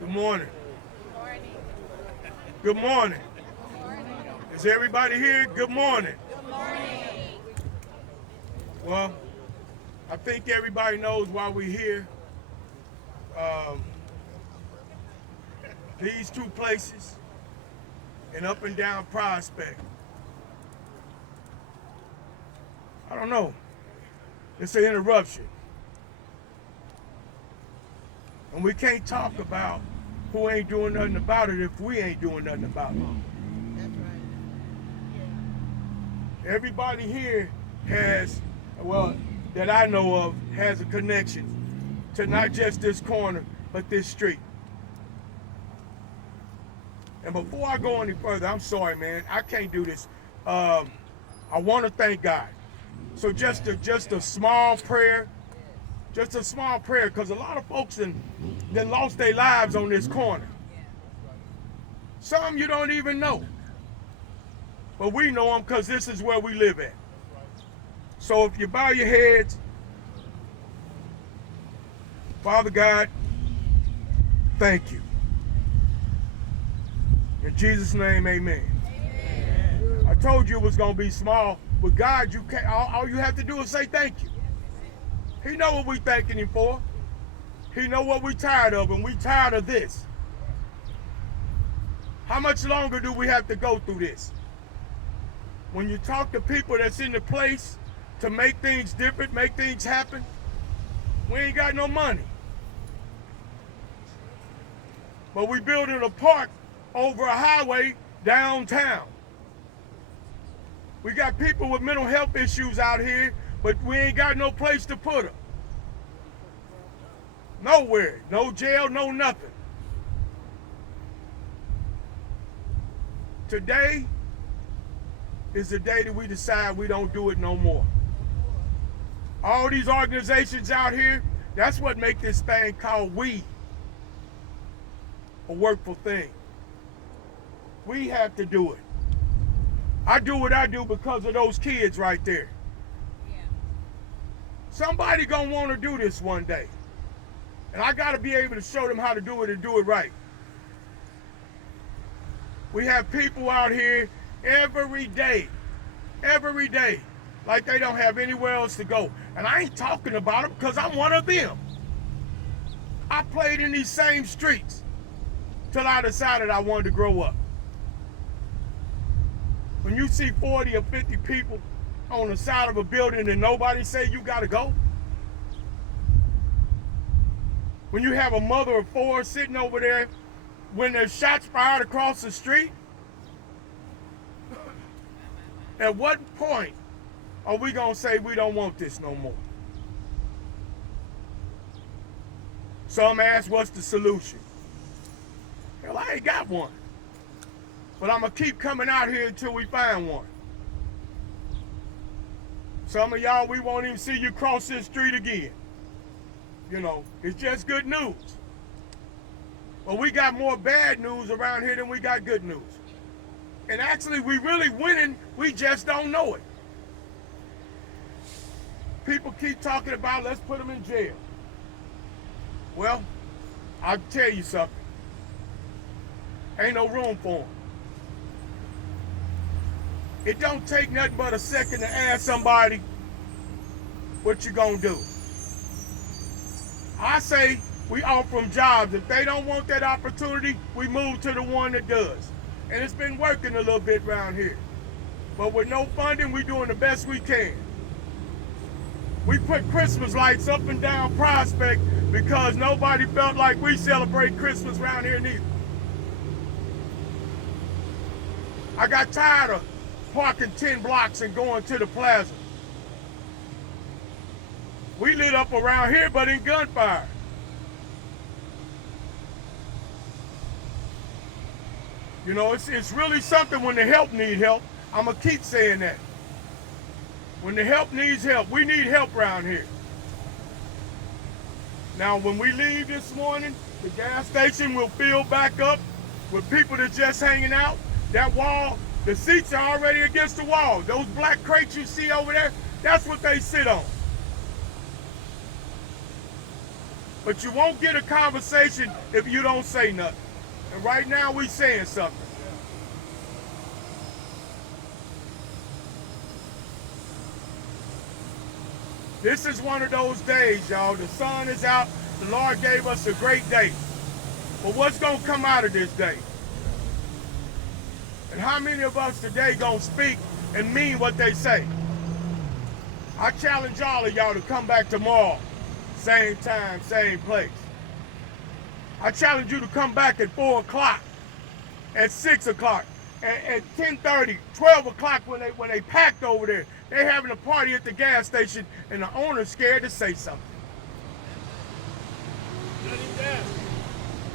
Good morning. Morning. Good morning. Morning. Is everybody here? Good morning. Morning. Well, I think everybody knows why we're here. Um, these two places and up and down Prospect. I don't know. It's an interruption. And we can't talk about who ain't doing nothing about it if we ain't doing nothing about it. That's right. Everybody here has, well, that I know of, has a connection to not just this corner, but this street. And before I go any further, I'm sorry, man, I can't do this. I want to thank God. So just a small prayer, because a lot of folks then lost their lives on this corner. Some you don't even know, but we know them because this is where we live at. So if you bow your heads, Father God, thank you. In Jesus' name, amen. Amen. I told you it was going to be small. With God, you can't. All you have to do is say thank you. He know what we thanking him for. He know what we tired of, and we tired of this. How much longer do we have to go through this? When you talk to people that's in the place to make things different, make things happen, we ain't got no money. But we building a park over a highway downtown. We got people with mental health issues out here, but we ain't got no place to put them. Nowhere. No jail, no nothing. Today is the day that we decide we don't do it no more. All these organizations out here, that's what make this thing called we a workful thing. We have to do it. I do what I do because of those kids right there. Yeah. Somebody gonna want to do this one day. And I gotta be able to show them how to do it and do it right. We have people out here every day, like they don't have anywhere else to go. And I ain't talking about them because I'm one of them. I played in these same streets till I decided I wanted to grow up. When you see 40 or 50 people on the side of a building and nobody say you gotta go. When you have a mother of four sitting over there when there's shots fired across the street. At what point are we gonna say we don't want this no more? Some ask, what's the solution? Hell, I ain't got one. But I'm gonna keep coming out here until we find one. Some of y'all, we won't even see you cross this street again. You know, it's just good news. But we got more bad news around here than we got good news. And actually, we really winning, we just don't know it. People keep talking about, let's put them in jail. Well, I'll tell you something. Ain't no room for them. It don't take nothing but a second to ask somebody what you gonna do. I say we offer them jobs. If they don't want that opportunity, we move to the one that does. And it's been working a little bit around here. But with no funding, we doing the best we can. We put Christmas lights up and down Prospect because nobody felt like we celebrate Christmas around here neither. I got tired of parking 10 blocks and going to the plaza. We lit up around here, but in gunfire. You know, it's really something when the help need help. I'm going to keep saying that. When the help needs help, we need help around here. Now, when we leave this morning, the gas station will fill back up with people that's just hanging out. That wall, the seats are already against the wall. Those black crates you see over there, that's what they sit on. But you won't get a conversation if you don't say nothing. And right now we saying something. This is one of those days, y'all. The sun is out. The Lord gave us a great day. But what's going to come out of this day? And how many of us today going to speak and mean what they say? I challenge all of y'all to come back tomorrow. Same time, same place. I challenge you to come back at 4 o'clock, at 6 o'clock, at 10:30, 12 o'clock when they packed over there. They having a party at the gas station and the owner's scared to say something.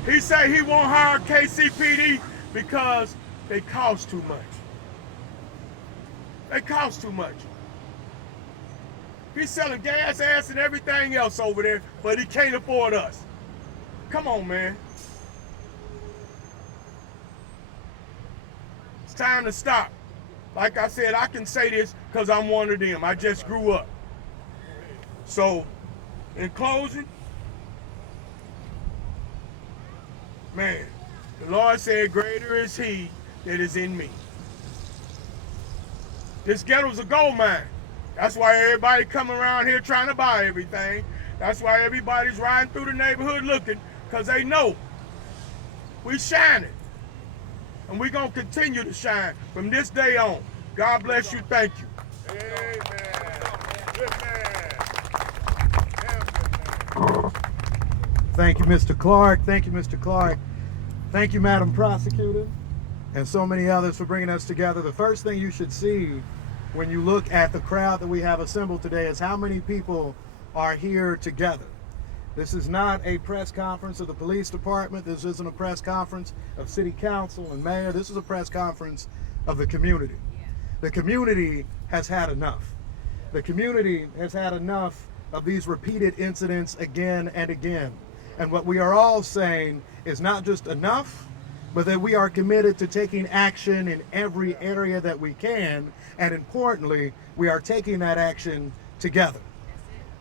He said he won't hire KCPD because they cost too much. They cost too much. He's selling gas, ass, and everything else over there, but he can't afford us. Come on, man. It's time to stop. Like I said, I can say this because I'm one of them. I just grew up. So, in closing, man, the Lord said, greater is he that is in me. This ghetto's a gold mine. That's why everybody come around here trying to buy everything. That's why everybody's riding through the neighborhood looking, because they know we shining. And we're going to continue to shine from this day on. God bless you. Thank you. Amen. Good man. Thank you, Mr. Clark. Thank you, Mr. Clark. Thank you, Madam Prosecutor, and so many others for bringing us together. The first thing you should see when you look at the crowd that we have assembled today is how many people are here together. This is not a press conference of the police department. This isn't a press conference of city council and mayor. This is a press conference of the community. The community has had enough. The community has had enough of these repeated incidents again and again. And what we are all saying is not just enough, but that we are committed to taking action in every area that we can. And importantly, we are taking that action together.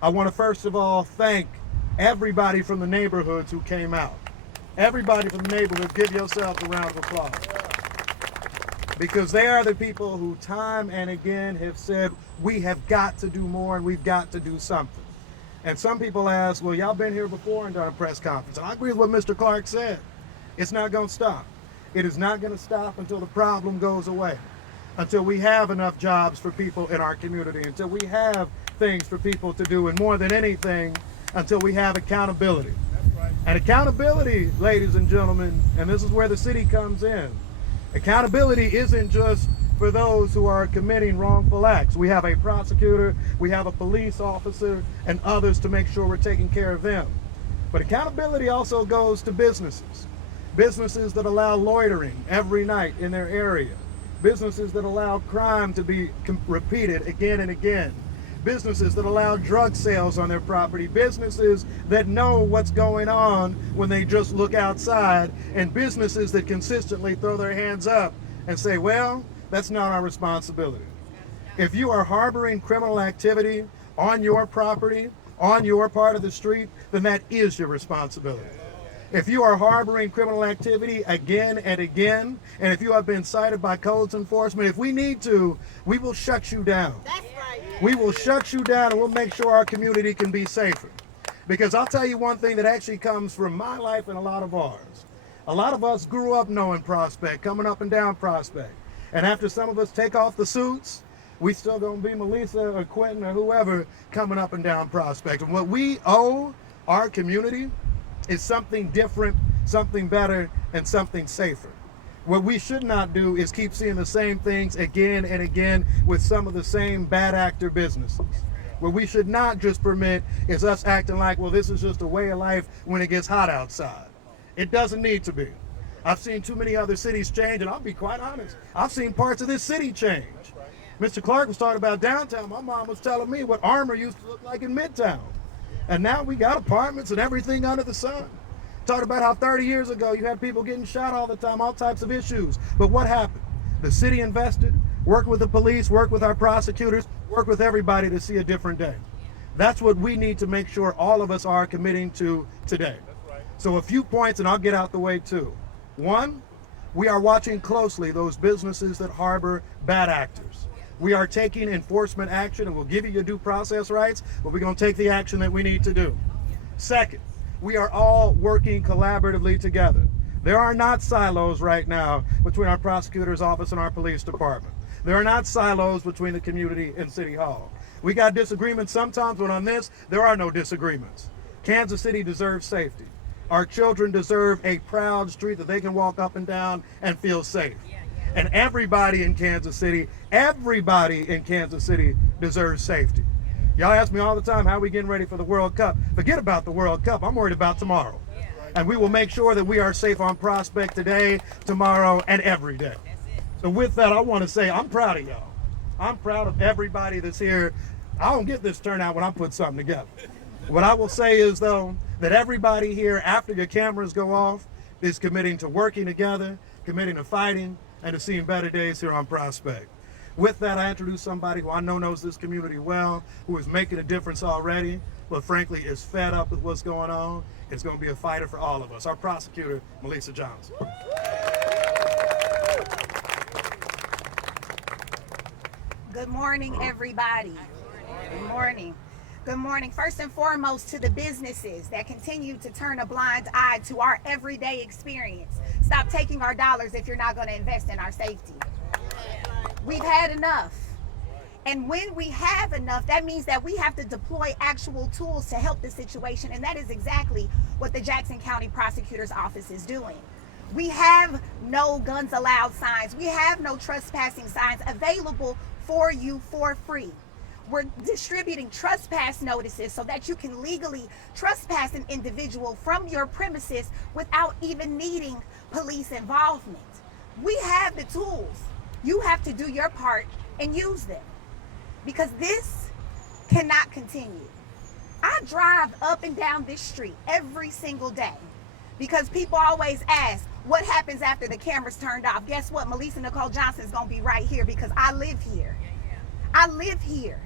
I want to first of all thank everybody from the neighborhoods who came out. Everybody from the neighborhood, give yourself a round of applause. Because they are the people who time and again have said, we have got to do more and we've got to do something. And some people ask, well, y'all been here before and done a press conference. And I agree with what Mr. Clark said. It's not going to stop. It is not going to stop until the problem goes away, until we have enough jobs for people in our community, until we have things for people to do, and more than anything, until we have accountability. That's right. And accountability, ladies and gentlemen, and this is where the city comes in. Accountability isn't just for those who are committing wrongful acts. We have a prosecutor, we have a police officer, and others to make sure we're taking care of them. But accountability also goes to businesses. Businesses that allow loitering every night in their area. Businesses that allow crime to be repeated again and again. Businesses that allow drug sales on their property. Businesses that know what's going on when they just look outside. And businesses that consistently throw their hands up and say, well, that's not our responsibility. If you are harboring criminal activity on your property, on your part of the street, then that is your responsibility. If you are harboring criminal activity again and again, and if you have been cited by codes enforcement, if we need to, we will shut you down. That's right. We will shut you down and we'll make sure our community can be safer. Because I'll tell you one thing that actually comes from my life and a lot of ours. A lot of us grew up knowing Prospect, coming up and down Prospect. And after some of us take off the suits, we still gonna be Melissa or Quentin or whoever coming up and down Prospect. And what we owe our community is something different, something better, and something safer. What we should not do is keep seeing the same things again and again with some of the same bad actor businesses. What we should not just permit is us acting like, well, this is just a way of life when it gets hot outside. It doesn't need to be. I've seen too many other cities change, and I'll be quite honest, I've seen parts of this city change. Mr. Clark was talking about downtown. My mom was telling me what Armour used to look like in Midtown. And now we got apartments and everything under the sun. Talked about how 30 years ago you had people getting shot all the time, all types of issues. But what happened? The city invested, worked with the police, worked with our prosecutors, worked with everybody to see a different day. That's what we need to make sure all of us are committing to today. So a few points, and I'll get out the way too. One, we are watching closely those businesses that harbor bad actors. We are taking enforcement action, and we'll give you your due process rights, but we're going to take the action that we need to do. Second, we are all working collaboratively together. There are not silos right now between our prosecutor's office and our police department. There are not silos between the community and City Hall. We got disagreements sometimes, but on this, there are no disagreements. Kansas City deserves safety. Our children deserve a proud street that they can walk up and down and feel safe. And everybody in Kansas City deserves safety. Y'all ask me all the time, how are we getting ready for the World Cup? Forget about the World Cup. I'm worried about tomorrow. And we will make sure that we are safe on Prospect today, tomorrow, and every day. So with that, I want to say I'm proud of y'all. I'm proud of everybody that's here. I don't get this turnout when I put something together. What I will say is, though, that everybody here, after your cameras go off, is committing to working together, committing to fighting, and to seeing better days here on Prospect. With that, I introduce somebody who I know knows this community well, who is making a difference already, but frankly is fed up with what's going on. It's going to be a fighter for all of us. Our prosecutor, Melissa Johnson. Good morning, everybody. Good morning. Good morning. First and foremost, to the businesses that continue to turn a blind eye to our everyday experience. Stop taking our dollars if you're not going to invest in our safety. We've had enough. And when we have enough, that means that we have to deploy actual tools to help the situation. And that is exactly what the Jackson County Prosecutor's Office is doing. We have no guns allowed signs. We have no trespassing signs available for you for free. We're distributing trespass notices so that you can legally trespass an individual from your premises without even needing police involvement. We have the tools. You have to do your part and use them, because this cannot continue. I drive up and down this street every single day because people always ask, what happens after the camera's turned off? Guess what? Melissa Nicole Johnson's gonna be right here because I live here. I live here.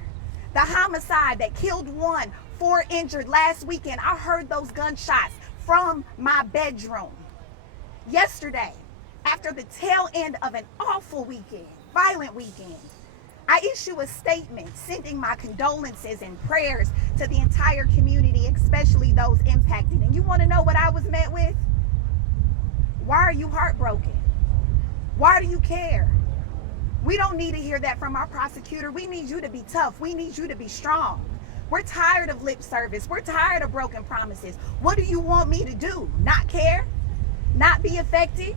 The homicide that killed 1, 4 injured last weekend, I heard those gunshots from my bedroom. Yesterday, after the tail end of an awful weekend, violent weekend, I issue a statement sending my condolences and prayers to the entire community, especially those impacted. And you want to know what I was met with? Why are you heartbroken? Why do you care? We don't need to hear that from our prosecutor. We need you to be tough. We need you to be strong. We're tired of lip service. We're tired of broken promises. What do you want me to do? Not care? Not be affected?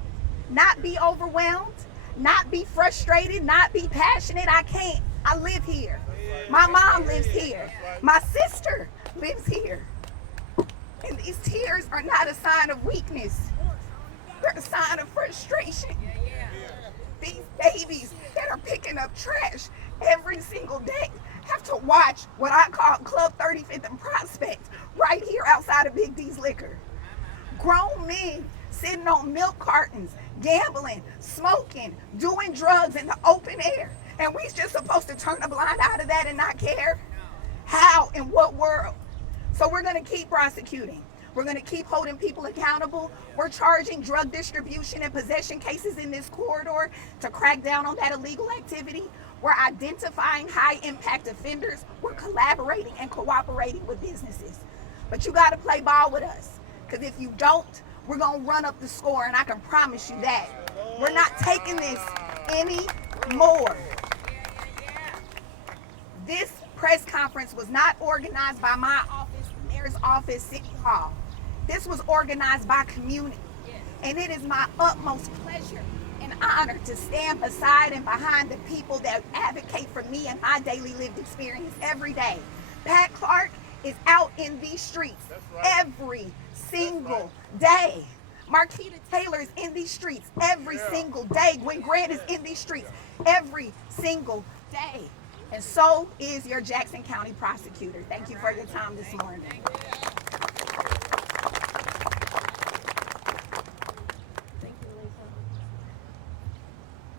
Not be overwhelmed? Not be frustrated? Not be passionate? I can't. I live here. My mom lives here. My sister lives here. And these tears are not a sign of weakness. They're a sign of frustration. These babies that are picking up trash every single day have to watch what I call Club 35th and Prospect right here outside of Big D's Liquor. Grown men sitting on milk cartons, gambling, smoking, doing drugs in the open air. And we just supposed to turn a blind eye to that and not care? How? In what world? So we're going to keep prosecuting. We're going to keep holding people accountable. We're charging drug distribution and possession cases in this corridor to crack down on that illegal activity. We're identifying high impact offenders. We're collaborating and cooperating with businesses. But you got to play ball with us, because if you don't, we're going to run up the score, and I can promise you that. We're not taking this anymore. This press conference was not organized by my office, the mayor's office, City Hall. This was organized by community. And it is my utmost pleasure and honor to stand beside and behind the people that advocate for me and my daily lived experience every day. Pat Clark is out in these streets every single day. Marquita Taylor is in these streets every single day. Gwen Grant is in these streets every single day. And so is your Jackson County prosecutor. Thank you for your time this morning. Thank you, Lisa.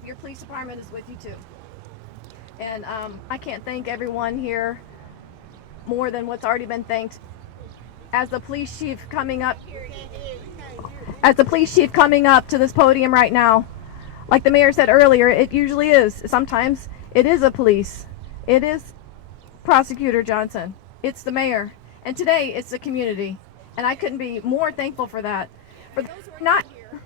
Your police department is with you too. And I can't thank everyone here more than what's already been thanked. As the police chief coming up to this podium right now, like the mayor said earlier, it usually is. Sometimes it is a police. It is Prosecutor Johnson. It's the mayor. And today it's the community. And I couldn't be more thankful for that. For those who are not here,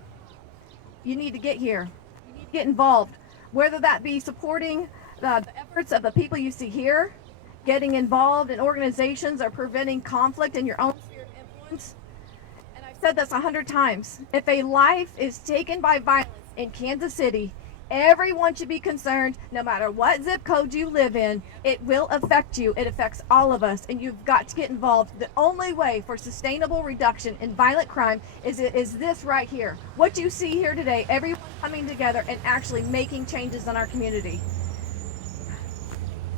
you need to get here. You need to get involved. Whether that be supporting the efforts of the people you see here, getting involved in organizations or preventing conflict in your own sphere of influence. And I've said this 100 times. If a life is taken by violence in Kansas City, everyone should be concerned, no matter what zip code you live in. It will affect you. It affects all of us, and you've got to get involved. The only way for sustainable reduction in violent crime is this right here. What you see here today, everyone coming together and actually making changes in our community.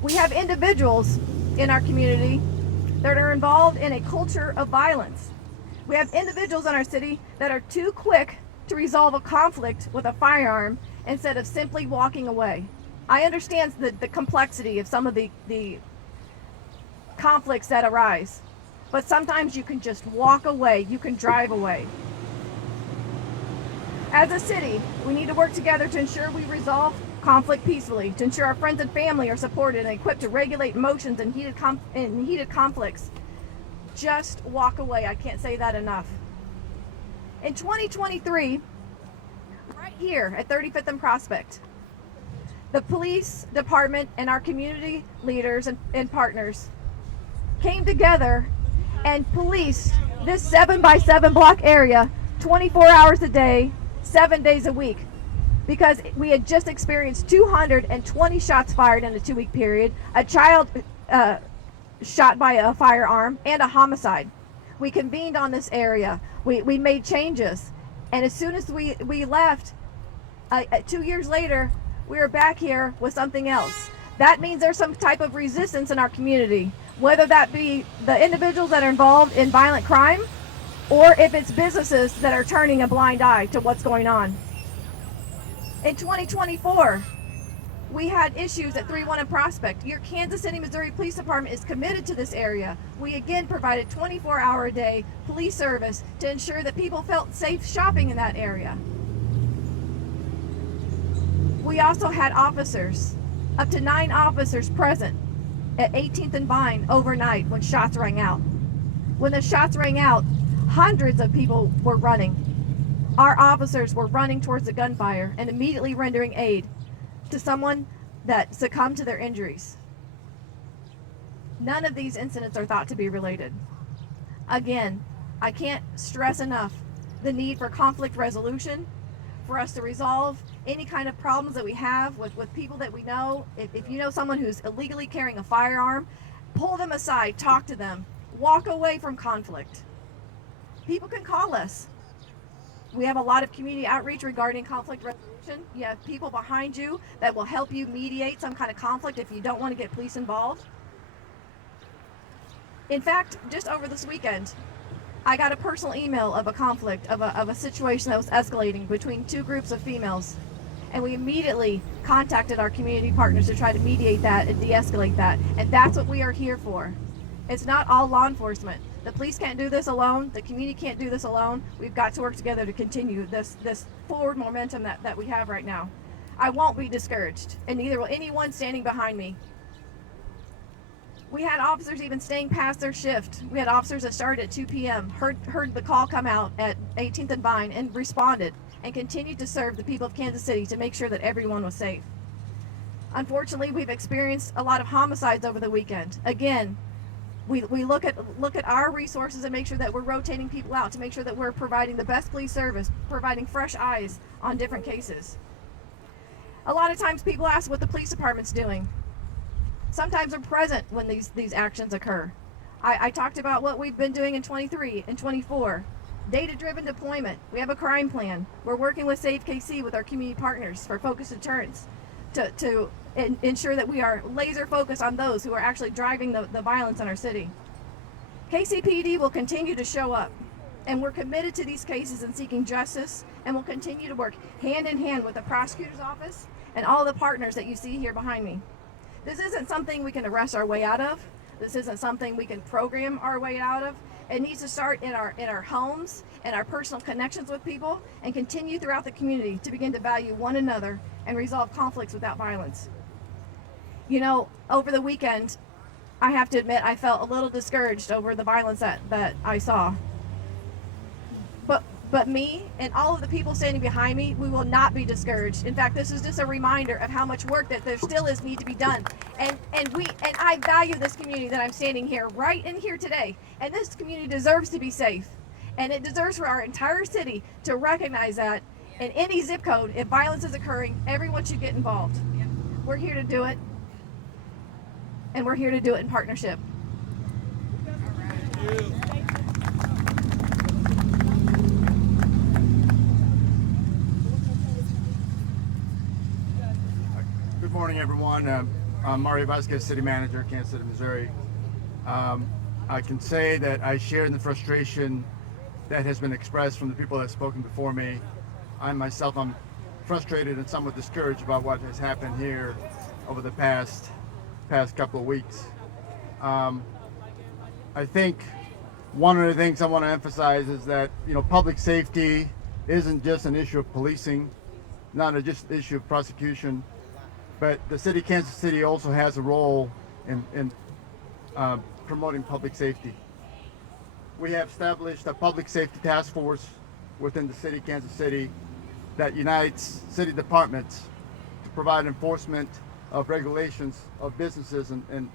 We have individuals in our community that are involved in a culture of violence. We have individuals in our city that are too quick to resolve a conflict with a firearm instead of simply walking away. I understand the complexity of some of the conflicts that arise, but sometimes you can just walk away, you can drive away. As a city, we need to work together to ensure we resolve conflict peacefully, to ensure our friends and family are supported and equipped to regulate emotions in heated conflicts. Just walk away. I can't say that enough. In 2023, right here at 35th and Prospect, the police department and our community leaders and partners came together and policed this 7x7 block area 24 hours a day, 7 days a week, because we had just experienced 220 shots fired in a 2-week period, a child shot by a firearm, and a homicide. We convened on this area. We made changes. And as soon as we left, 2 years later, we were back here with something else. That means there's some type of resistance in our community, whether that be the individuals that are involved in violent crime, or if it's businesses that are turning a blind eye to what's going on. In 2024, we had issues at 3-1 and Prospect. Your Kansas City, Missouri Police Department is committed to this area. We again provided 24-hour-a-day police service to ensure that people felt safe shopping in that area. We also had officers, up to 9 officers present at 18th and Vine overnight when shots rang out. When the shots rang out, hundreds of people were running. Our officers were running towards the gunfire and immediately rendering aid to someone that succumbed to their injuries. None of these incidents are thought to be related. Again, I can't stress enough the need for conflict resolution, for us to resolve any kind of problems that we have with people that we know. If you know someone who's illegally carrying a firearm, pull them aside, talk to them, walk away from conflict. People can call us. We have a lot of community outreach regarding conflict resolution. You have people behind you that will help you mediate some kind of conflict if you don't want to get police involved. In fact, just over this weekend, I got a personal email of a conflict, of a situation that was escalating between 2 groups of females. And we immediately contacted our community partners to try to mediate that and de-escalate that. And that's what we are here for. It's not all law enforcement. The police can't do this alone. The community can't do this alone. We've got to work together to continue this forward momentum that we have right now. I won't be discouraged, and neither will anyone standing behind me. We had officers even staying past their shift. We had officers that started at 2 p.m., heard the call come out at 18th and Vine, and responded and continued to serve the people of Kansas City to make sure that everyone was safe. Unfortunately, we've experienced a lot of homicides over the weekend. Again, we look at our resources and make sure that we're rotating people out to make sure that we're providing the best police service, providing fresh eyes on different cases. A lot of times people ask what the police department's doing. Sometimes they're present when these actions occur. I talked about what we've been doing in 23 and 24. Data-driven deployment. We have a crime plan. We're working with Save KC with our community partners for focused deterrence to ensure that we are laser focused on those who are actually driving the violence in our city. KCPD will continue to show up, and we're committed to these cases and seeking justice, and we'll continue to work hand in hand with the prosecutor's office and all the partners that you see here behind me. This isn't something we can arrest our way out of, This isn't something we can program our way out of. It needs to start in our homes and our personal connections with people, and continue throughout the community to begin to value one another and resolve conflicts without violence. You know, over the weekend, I have to admit I felt a little discouraged over the violence that I saw. But me and all of the people standing behind me, we will not be discouraged. In fact, this is just a reminder of how much work that there still is need to be done. And I value this community that I'm standing here, right in here today. And this community deserves to be safe. And it deserves for our entire city to recognize that in any zip code, if violence is occurring, everyone should get involved. We're here to do it. And we're here to do it in partnership. Good morning, everyone. I'm Mario Vasquez, City Manager, Kansas City, Missouri. I can say that I share in the frustration that has been expressed from the people that have spoken before me. I'm frustrated and somewhat discouraged about what has happened here over the past couple of weeks. I think one of the things I want to emphasize is that, you know, public safety isn't just an issue of policing, not just an issue of prosecution, but the city of Kansas City also has a role in promoting public safety. We have established a public safety task force within the city of Kansas City that unites city departments to provide enforcement of regulations of businesses and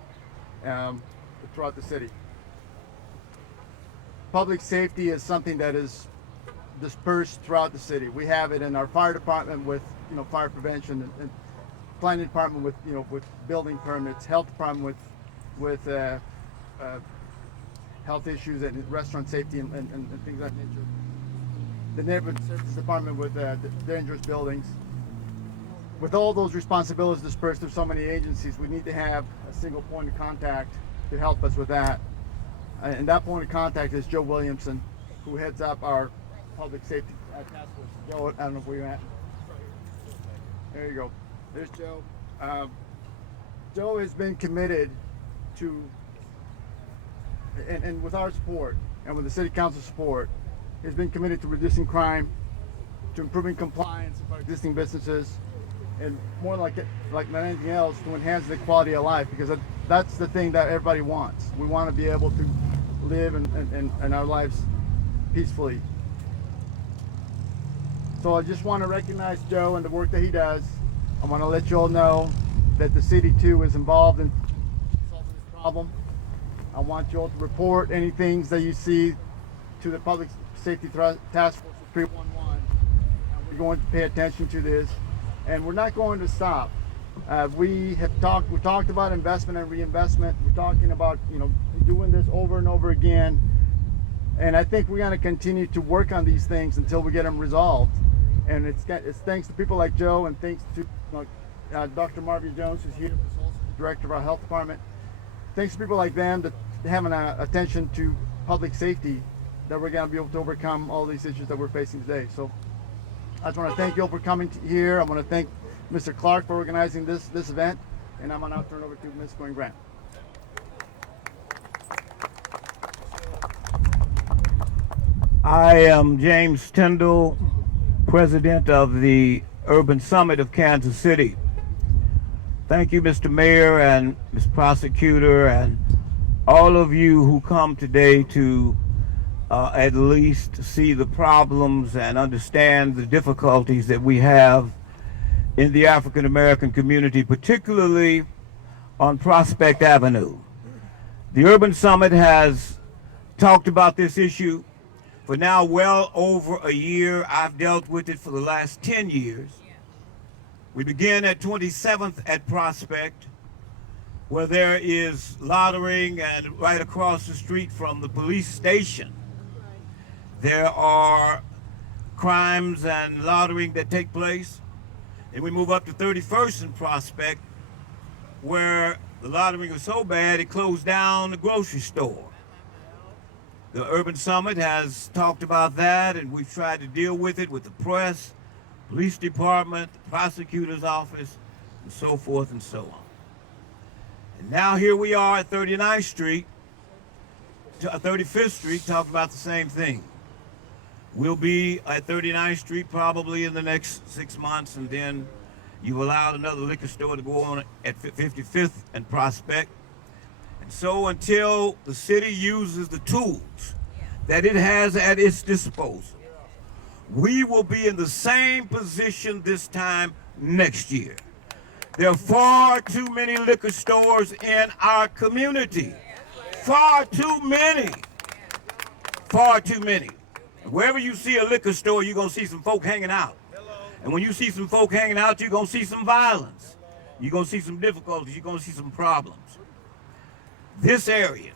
throughout the city. Public safety is something that is dispersed throughout the city. We have it in our fire department with, you know, fire prevention, and planning department with, you know, with building permits, health department with health issues and restaurant safety and things of that nature. The neighborhood services department with dangerous buildings. With all those responsibilities dispersed through so many agencies, we need to have a single point of contact to help us with that. And that point of contact is Joe Williamson, who heads up our public safety task force. Joe, I don't know where you're at. There you go. There's Joe. Joe has been committed to, and with our support and with the city council support, has been committed to reducing crime, to improving compliance of our existing businesses, and more like than anything else, to enhance the quality of life, because that's the thing that everybody wants. We want to be able to live in our lives peacefully. So I just want to recognize Joe and the work that he does. I want to let you all know that the city too is involved in solving this problem. I want you all to report any things that you see to the Public Safety Task Force 311. We're going to pay attention to this, and we're not going to stop. We talked about investment and reinvestment. We're talking about, you know, doing this over and over again, and I think we're going to continue to work on these things until we get them resolved. And it's thanks to people like Joe, and thanks to Dr. Marvia Jones, who's here, who's also the director of our health department. Thanks to people like them that having attention to public safety, that we're going to be able to overcome all these issues that we're facing today. So I just want to thank you all for coming here. I want to thank Mr. Clark for organizing this event, and I'm going to now turn it over to Ms. Gwen Grant. I am James Tyndall, President of the Urban Summit of Kansas City. Thank you, Mr. Mayor and Ms. Prosecutor, and all of you who come today to at least see the problems and understand the difficulties that we have in the African American community, particularly on Prospect Avenue. The Urban Summit has talked about this issue for now well over a year. I've dealt with it for the last 10 years. We begin at 27th at Prospect, where there is loitering, and right across the street from the police station, there are crimes and loitering that take place. And we move up to 31st and Prospect, where the loitering was so bad it closed down the grocery store. The Urban Summit has talked about that, and we've tried to deal with it with the press, police department, the prosecutor's office, and so forth and so on. And now here we are at 39th Street, 35th Street, talking about the same thing. We'll be at 39th Street probably in the next 6 months, and then you've allowed another liquor store to go on at 55th and Prospect. And so until the city uses the tools that it has at its disposal, we will be in the same position this time next year. There are far too many liquor stores in our community. Far too many. Far too many. Wherever you see a liquor store, you're going to see some folk hanging out. And when you see some folk hanging out, you're going to see some violence. You're going to see some difficulties. You're going to see some problems. This area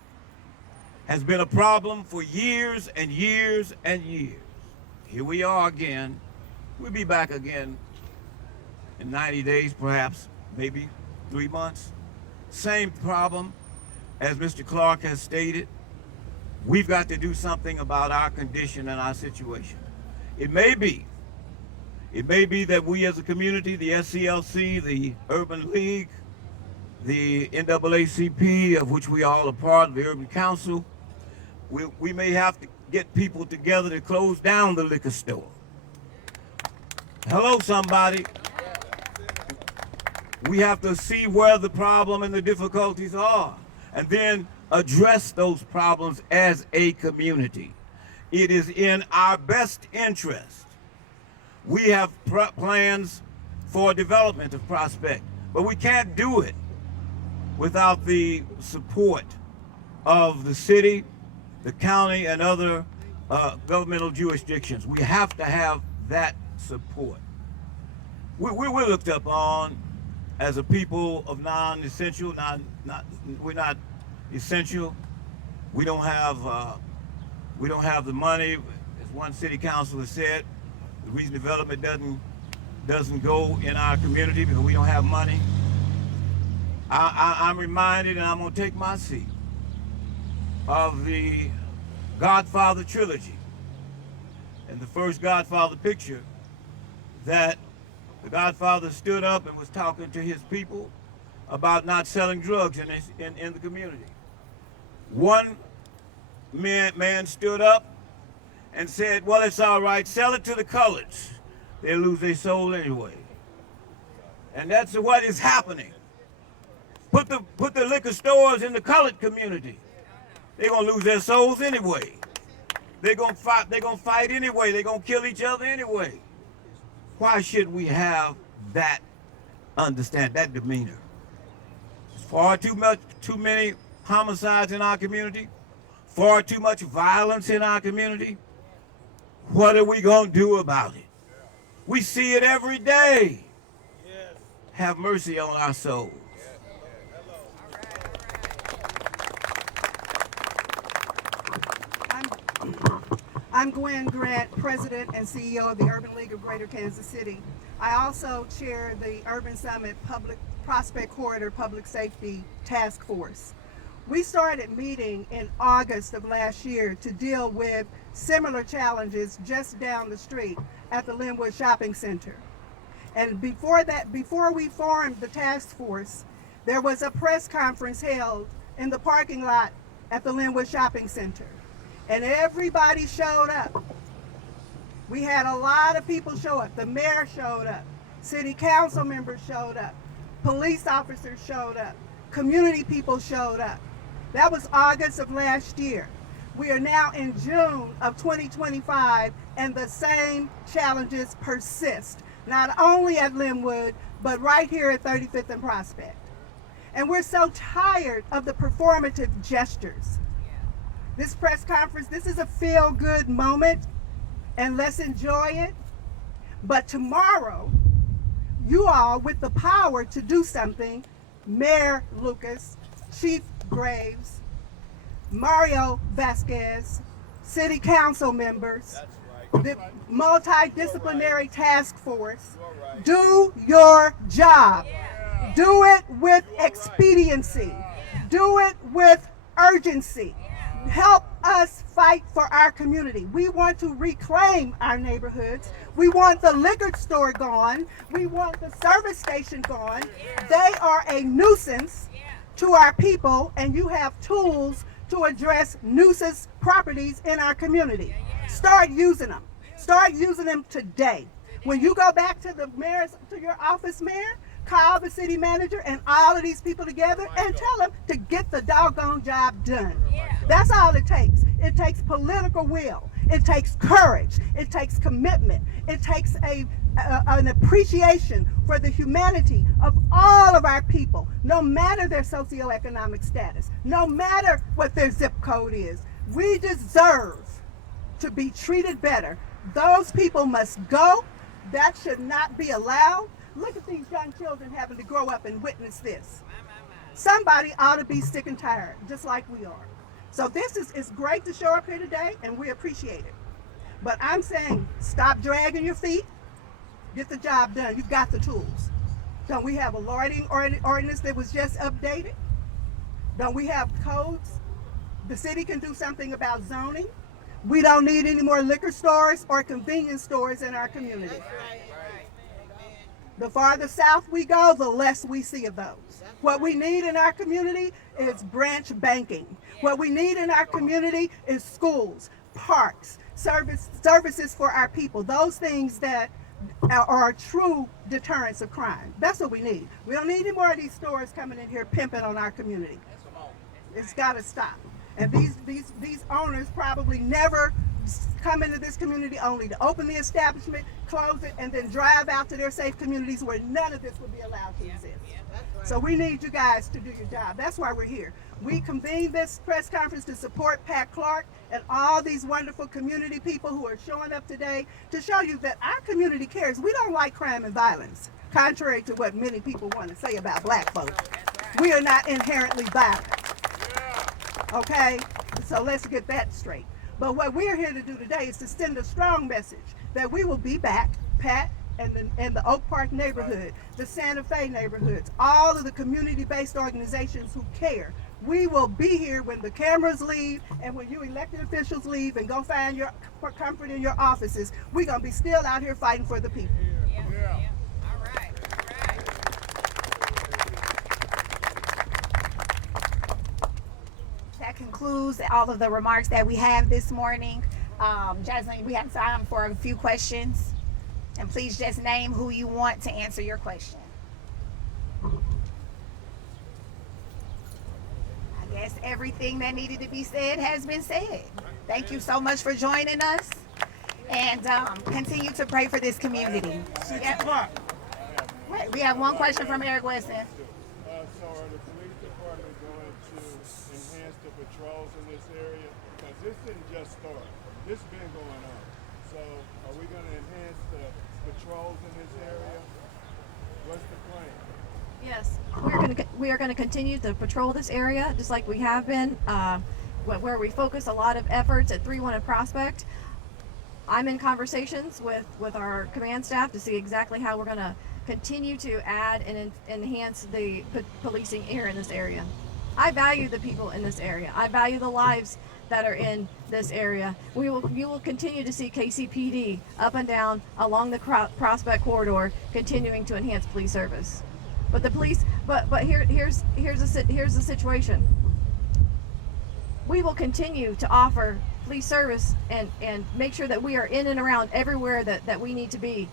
has been a problem for years and years and years. Here we are again. We'll be back again in 90 days, perhaps, maybe 3 months. Same problem, as Mr. Clark has stated. We've got to do something about our condition and our situation. It may be that we as a community, the SCLC, the Urban League, the NAACP, of which we all are part of, the Urban Council, we may have to get people together to close down the liquor store. Hello, somebody. We have to see where the problem and the difficulties are, and then address those problems as a community. It is in our best interest. We have plans for development of Prospect, but we can't do it without the support of the city, the county, and other governmental jurisdictions. We have to have that support. We're looked up on as a people of non-essential. We're not essential. We don't have the money. As one city councilor said, the reason development doesn't go in our community because we don't have money. I'm reminded, and I'm gonna take my seat, of the Godfather trilogy and the first Godfather picture, that the Godfather stood up and was talking to his people about not selling drugs in the community. One man stood up and said, well, it's all right, sell it to the coloreds. They'll lose their soul anyway. And that's what is happening. Put the liquor stores in the colored community. They're gonna lose their souls anyway. They're gonna fight anyway. They're gonna kill each other anyway. Why should we have that that demeanor? There's far too many homicides in our community, far too much violence in our community. What are we gonna do about it? We see it every day. Have mercy on our souls. I'm Gwen Grant, President and CEO of the Urban League of Greater Kansas City. I also chair the Urban Summit Prospect Corridor Public Safety Task Force. We started meeting in August of last year to deal with similar challenges just down the street at the Linwood Shopping Center. And before we formed the task force, there was a press conference held in the parking lot at the Linwood Shopping Center. And everybody showed up. We had a lot of people show up. The mayor showed up. City council members showed up. Police officers showed up. Community people showed up. That was August of last year. We are now in June of 2025, and the same challenges persist, not only at Linwood, but right here at 35th and Prospect. And we're so tired of the performative gestures. This press conference, this is a feel-good moment, and let's enjoy it. But tomorrow, you all with the power to do something, Mayor Lucas, Chief Graves, Mario Vasquez, City Council members, the multidisciplinary task force, do your job. Do it with expediency. Do it with urgency. Help us fight for our community. We want to reclaim our neighborhoods. We want the liquor store gone. We want the service station gone. They are a nuisance to our people, and you have tools to address nuisance properties in our community. Start using them. Start using them today. When you go back to the mayor's, to your office, mayor, call the city manager and all of these people together and tell them to get the doggone job done. That's all it takes. It takes political will. It takes courage. It takes commitment. It takes an appreciation for the humanity of all of our people, no matter their socioeconomic status, no matter what their zip code is. We deserve to be treated better. Those people must go. That should not be allowed. Look at these young children having to grow up and witness this. Somebody ought to be sick and tired, just like we are. So this is great to show up here today, and we appreciate it. But I'm saying, stop dragging your feet. Get the job done. You've got the tools. Don't we have a loitering ordinance that was just updated? Don't we have codes? The city can do something about zoning. We don't need any more liquor stores or convenience stores in our community. The farther south we go, the less we see of those. What we need in our community is branch banking. What we need in our community is schools, parks, services for our people. Those things that are true deterrents of crime. That's what we need. We don't need any more of these stores coming in here pimping on our community. It's got to stop. And these owners probably never come into this community only to open the establishment, close it, and then drive out to their safe communities where none of this would be allowed to exist. So we need you guys to do your job. That's why we're here. We convened this press conference to support Pat Clark and all these wonderful community people who are showing up today to show you that our community cares. We don't like crime and violence, contrary to what many people want to say about black folks. We are not inherently violent. Okay? So let's get that straight. But what we're here to do today is to send a strong message that we will be back, Pat, and the Oak Park neighborhood, the Santa Fe neighborhoods, all of the community-based organizations who care. We will be here when the cameras leave and when you elected officials leave and go find your comfort in your offices. We're going to be still out here fighting for the people. All right. That concludes all of the remarks that we have this morning. Jasmine, we have time for a few questions. And please just name who you want to answer your question. I guess everything that needed to be said has been said. Thank you so much for joining us. And continue to pray for this community. 6 o'clock. Wait, we have one question from Eric Weston. So are the police department going to enhance the patrols in this area? Because this didn't just start. This has been going on. So are we going to enhance the patrols in this area? What's the plan? Yes, we are going to continue to patrol this area just like we have been, where we focus a lot of efforts at 3-1 Prospect. I'm in conversations with our command staff to see exactly how we're going to continue to add and enhance the policing here in this area. I value the people in this area. I value the lives that are in this area. You will continue to see KCPD up and down along the Prospect corridor, continuing to enhance police service. But the police, but here's the situation. We will continue to offer police service and make sure that we are in and around everywhere that we need to be.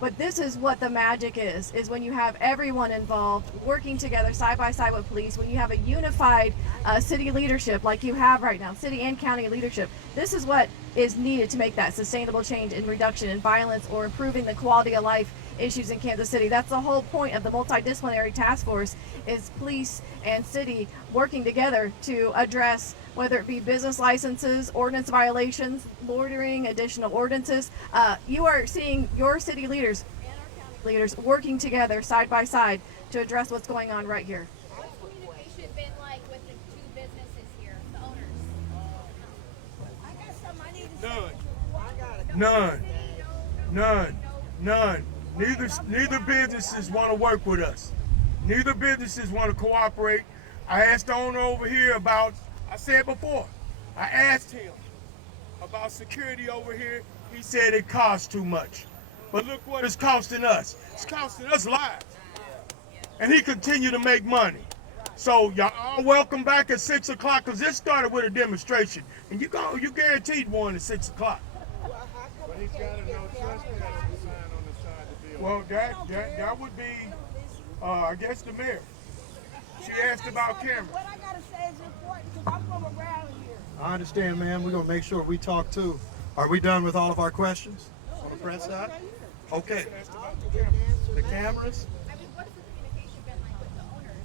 But this is what the magic is when you have everyone involved working together side by side with police, when you have a unified city leadership like you have right now, city and county leadership. This is what is needed to make that sustainable change in reduction in violence or improving the quality of life issues in Kansas City. That's the whole point of the multidisciplinary task force, is police and city working together to address whether it be business licenses, ordinance violations, loitering, additional ordinances. You are seeing your city leaders and our county leaders working together side by side to address what's going on right here. What's communication been like with the two businesses here, the owners? I got some I need to say. None. Neither businesses want to work with us. Neither businesses want to cooperate. I asked the owner over here about, I said before, I asked him about security over here. He said it costs too much. But look what it's costing us. It's costing us lives. And he continued to make money. So y'all all welcome back at 6 o'clock because this started with a demonstration. And you guaranteed one at 6 o'clock. But he's got a no trespassing sign on the side of the building. Well, that would be, I guess, the mayor. She asked about cameras. What I gotta say is important because I'm from around here. I understand, ma'am. We're going to make sure we talk too. Are we done with all of our questions on the press side? Okay. The cameras? I mean, what's the communication been like with the owners?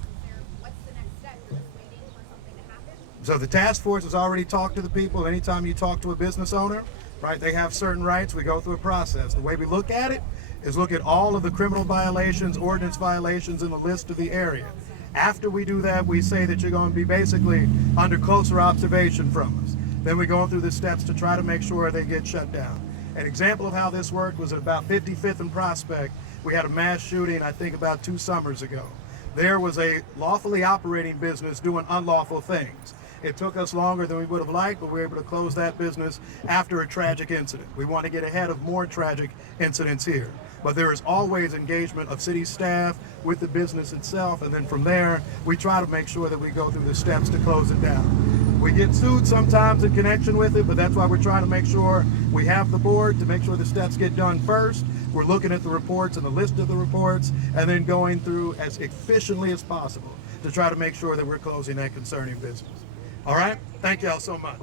What's the next step? You're just waiting for something to happen? So the task force has already talked to the people. Anytime you talk to a business owner, right, they have certain rights. We go through a process. The way we look at it is look at all of the criminal violations, ordinance violations in the list of the area. After we do that, we say that you're going to be basically under closer observation from us. Then we go through the steps to try to make sure they get shut down. An example of how this worked was at about 55th and Prospect. We had a mass shooting, I think about 2 summers ago. There was a lawfully operating business doing unlawful things. It took us longer than we would have liked, but we were able to close that business after a tragic incident. We want to get ahead of more tragic incidents here. But there is always engagement of city staff with the business itself, and then from there, we try to make sure that we go through the steps to close it down. We get sued sometimes in connection with it, but that's why we're trying to make sure we have the board to make sure the steps get done first. We're looking at the reports and the list of the reports, and then going through as efficiently as possible to try to make sure that we're closing that concerning business. All right? Thank y'all so much.